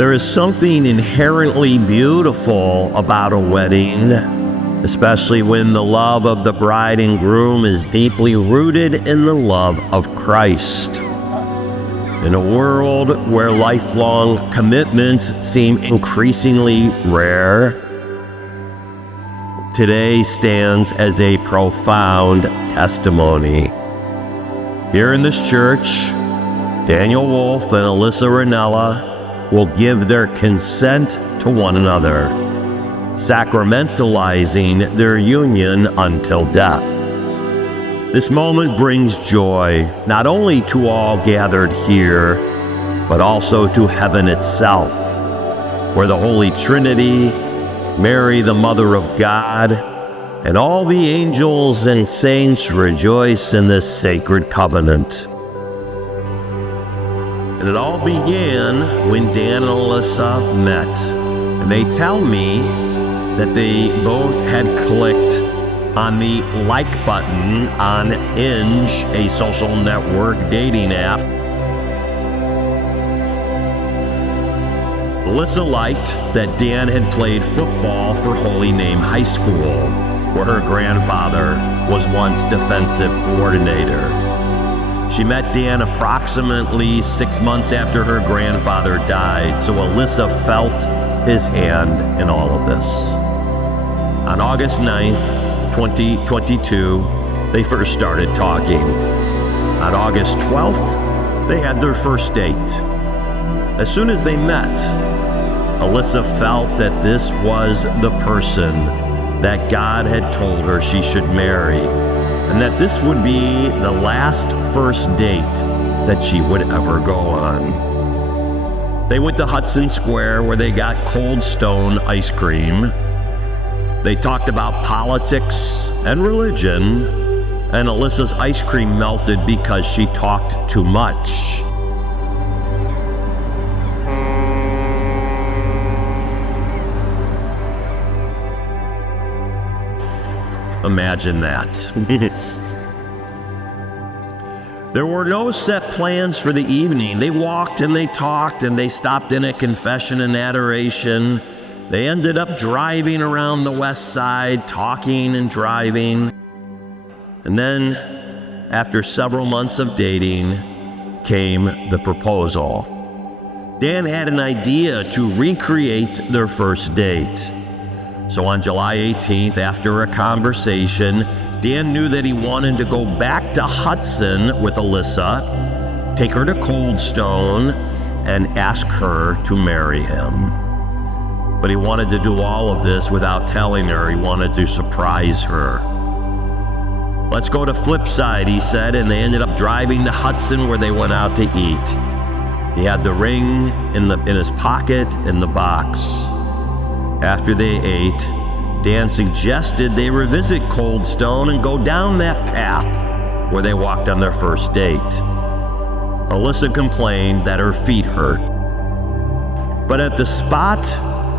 There is something inherently beautiful about a wedding, especially when the love of the bride and groom is deeply rooted in the love of Christ. In a world where lifelong commitments seem increasingly rare, today stands as a profound testimony. Here in this church, Daniel Wolf and Alyssa Ranella will give their consent to one another, sacramentalizing their union until death. This moment brings joy not only to all gathered here, but also to heaven itself, where the Holy Trinity, Mary, the Mother of God, and all the angels and saints rejoice in this sacred covenant. And it all began when Dan and Alyssa met. And they tell me that they both had clicked on the like button on Hinge, a social network dating app. Alyssa liked that Dan had played football for Holy Name High School, where her grandfather was once defensive coordinator. She met Dan approximately 6 months after her grandfather died, so Alyssa felt his hand in all of this. On August 9th, 2022, they first started talking. On August 12th, they had their first date. As soon as they met, Alyssa felt that this was the person that God had told her she should marry, and that this would be the last first date that she would ever go on. They went to Hudson Square, where they got Cold Stone ice cream. They talked about politics and religion, and Alyssa's ice cream melted because she talked too much. Imagine that. There were no set plans for the evening. They walked and they talked and they stopped in at confession and adoration. They ended up driving around the west side, talking and driving. And then, after several months of dating, came the proposal. Dan had an idea to recreate their first date. So on July 18th, after a conversation, Dan knew that he wanted to go back to Hudson with Alyssa, take her to Cold Stone, and ask her to marry him. But he wanted to do all of this without telling her. He wanted to surprise her. Let's go to Flipside, he said, and they ended up driving to Hudson, where they went out to eat. He had the ring in his pocket in the box. After they ate, Dan suggested they revisit Cold Stone and go down that path where they walked on their first date. Alyssa complained that her feet hurt. But at the spot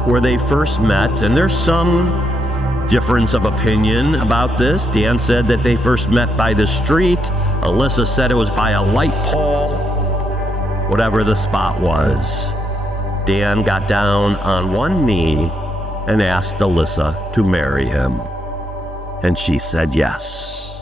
where they first met, and there's some difference of opinion about this, Dan said that they first met by the street. Alyssa said it was by a light pole. Whatever the spot was, Dan got down on one knee and asked Alyssa to marry him. And she said yes.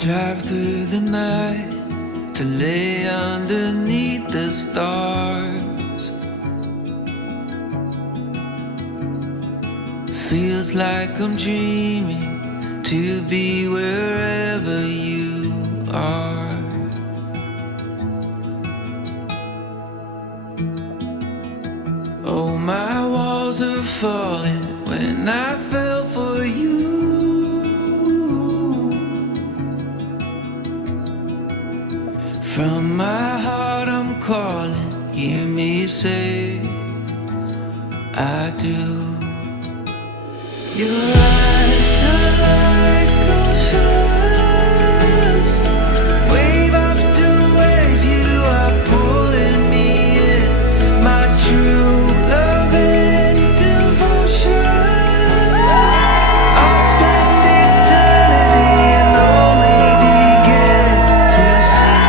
Drive through the night to lay underneath the stars. Feels like I'm dreaming to be wherever you are. Oh, my walls are falling when I fell for you. From my heart I'm calling, hear me say, I do. Your eyes are like oceans. Wave after wave, you are pulling me in. My true love and devotion. I'll spend eternity and only begin to see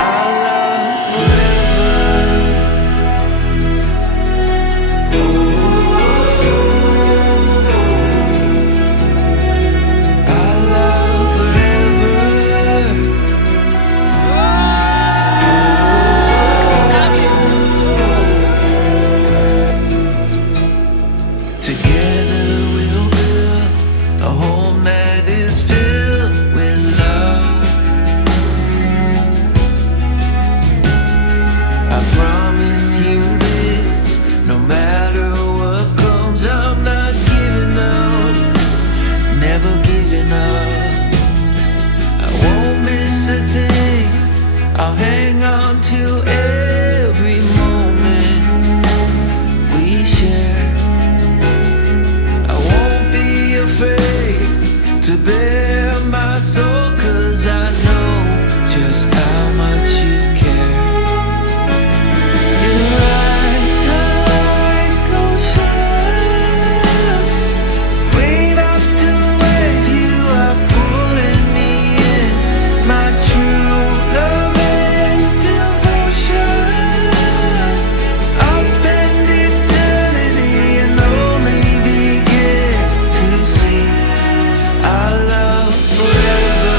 our love forever. Our love forever. Together we'll build a home that is filled with love. I promise you this, no matter what comes, I'm not giving up, never giving up. I won't miss a thing, I'll hang on to every moment we share. I won't be afraid to bare my soul, 'cause I know just how much you care. Your eyes are like oceans. Wave after wave, you are pulling me in. My true love and devotion. I'll spend eternity and only begin to see our love forever.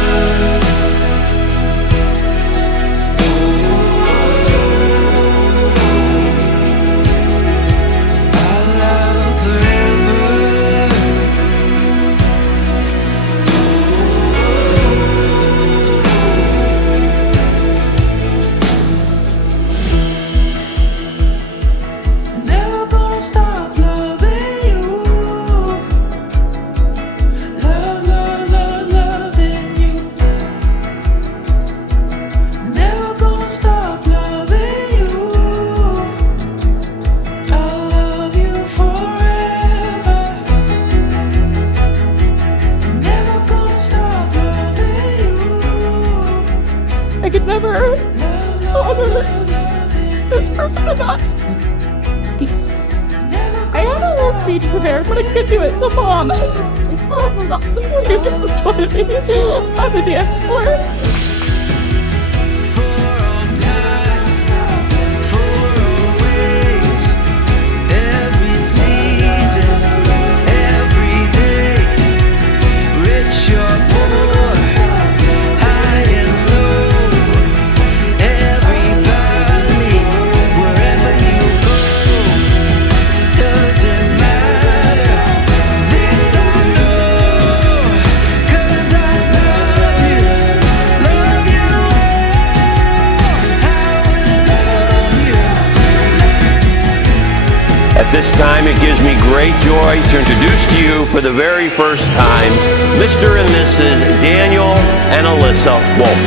Our love forever. Never gonna stop loving you. Love, love, love, loving you. Never gonna stop loving you. I'll love you forever. Never gonna stop loving you. I could never honor this person enough. I had a little speech prepared, but I couldn't do it, so Mom, I'm not going to join me on the dance floor. For all times, for always, every season, every day, rich or poor, high and low, every valley, wherever you go, doesn't matter. This I know, 'cause I love you all. I will love you. At this time, it gives me great joy to introduce to you for the very first time, Mr. and Mrs. Daniel and Alyssa Wolf.